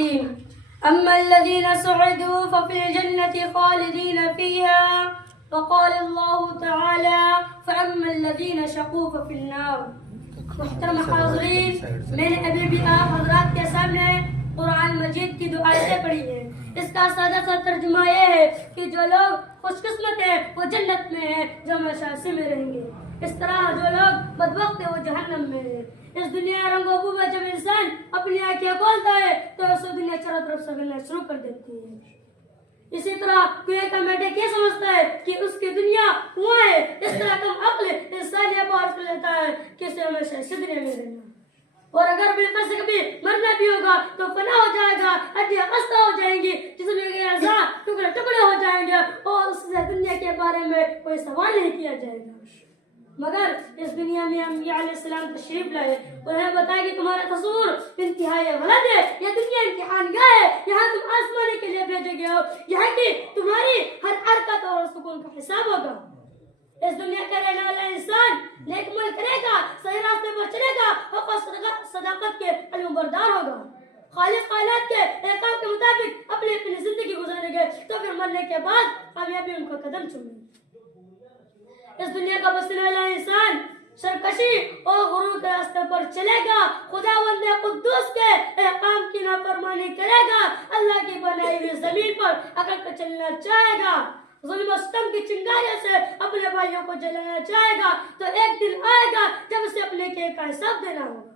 الرحيم أما الذين سعدوا ففي الجنة خالدين فيها وقال الله تعالى فأما الذين شقوا ففي النار. محترم حاضرین، میں نے ابھی بھی آپ حضرات کے سامنے قرآن مجید کی دو آیتیں پڑھی ہیں. اس کا سادہ سا ترجمہ یہ ہے کہ جو لوگ خوش قسمت ہیں وہ جنت میں ہیں جو ہمیشہ اسی میں رہیں گے. اس طرح جو لوگ بدبخت ہیں وہ جہنم میں ہیں. اس دنیا رنگ و بو میں جب انسان اپنی آنکھیں کھولتا ہے تو اسے دنیا چاروں طرف سے ملنا شروع کر دیتی ہے. اسی طرح کوئی کا میڈک یہ سمجھتا ہے کہ اس کی دنیا وہاں ہے. اس طرح کم عقل انسان یہ باور کر لیتا ہے کہ اسے ہمیشہ اسی دنیا میں رہنا. اور اگر بالکل سے کبھی مرنا بھی ہوگا تو فنا ہو جائے گا، ہڈیاں خستہ ہو جائیں گی، جسم کے اعضاء ٹکڑے ٹکڑے ہو جائیں گے اور اس سے دنیا کے بارے میں کوئی سوال نہیں کیا جائے گا. مگر اس دنیا میں انبیاء علیہ السلام تشریف لائے، انہیں بتایا کہ تمہارا تصور انتہائی غلط ہے. یہ دنیا امتحان گاہ ہے، یہاں تم آسمانے کے لیے بھیجے گئے ہو، یہاں کی تمہاری ہر حرکت اور سکون کا حساب ہوگا. اس دنیا کا رہنے والا انسان نیک عمل کرے گا، صحیح راستے پر چلے گا، حق و صداقت کے علم بردار ہوگا، خالق کائنات کے احکام کے مطابق اپنی زندگی گزارے گے تو پھر مرنے کے بعد کامیابی ان کا قدم چومے. اس دنیا کا بسنے والا انسان سرکشی اور غرور کے راستے پر چلے گا، خداوند قدوس کے احکام کی نافرمانی کرے گا، اللہ کی بنائی ہوئی زمین پر اکڑ کر چلنا چاہے گا، ظلم و ستم کی چنگاریوں سے اپنے بھائیوں کو جلانا چاہے گا. تو ایک دن آئے گا جب اسے اپنے کیے کا حساب دینا ہوگا.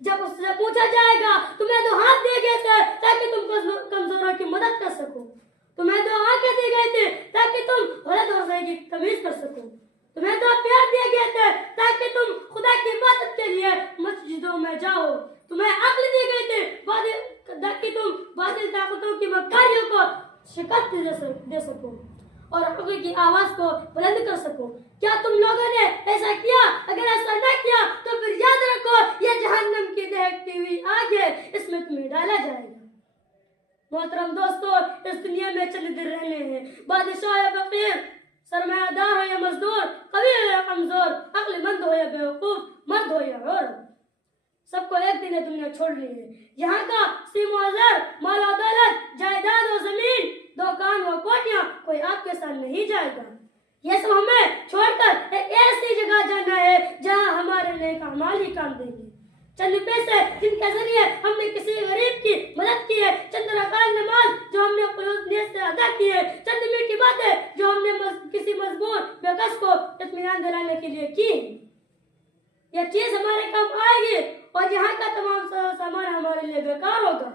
جب اس سے پوچھا جائے گا تمہیں دو ہاتھ دیے گئے تھے تاکہ تم کمزوروں کی مدد کر سکو، تمہیں دو آنکھیں دی گئی تھی تاکہ تم غلط اور صحیح کی تمیز کر سکو، تمہیں دو پیر دیے گئے تھے تاکہ تم خدا کی عبادت کے لیے مسجدوں میں جاؤ، تمہیں عقل دی گئی تھی تاکہ تم باطل طاقتوں کی مکاریوں کو شکست دے سکو اور حق کی آواز کو بلند کر سکو. کیا تم لوگوں نے ایسا کیا؟ اگر ایسا نہ کیا تو پھر یاد رکھو یہ جہنم کی دہکتی ہوئی آگ ہے، اس میں تمہیں ڈالا جائے گا. محترم دوستو، اس دنیا میں چند دن رہنے ہیں. بادشاہ یا فقیر، سرمایہ دار ہو یا مزدور، قوی ہو یا کمزور، عقل مند ہو یا بیوقوف، مرد ہو یا عورت، سب کو ایک دن یہ دنیا چھوڑنی ہے. یہاں کا سیم و زر، مال و دولت، جائیداد و زمین، دکان و کوٹیاں کوئی آپ کے ساتھ نہیں جائے گا. یہ سب ہمیں چھوڑ کر ایک ایسی جگہ جانا ہے جہاں ہمارے نیک اعمال ہی کام دیں گے. چند پیسے جن کے ذریعے ہم نے کسی غریب کی مدد کی ہے، چند رکعت نماز جو ہم نے خلوص نیت سے ادا کی ہے، چند میٹھی باتیں جو ہم نے کسی مجبور بے کس کو اطمینان دلانے کے لیے کی، یہ چیز ہمارے کام آئے گی اور یہاں کا تمام سامان ہمارے لیے بیکار ہوگا.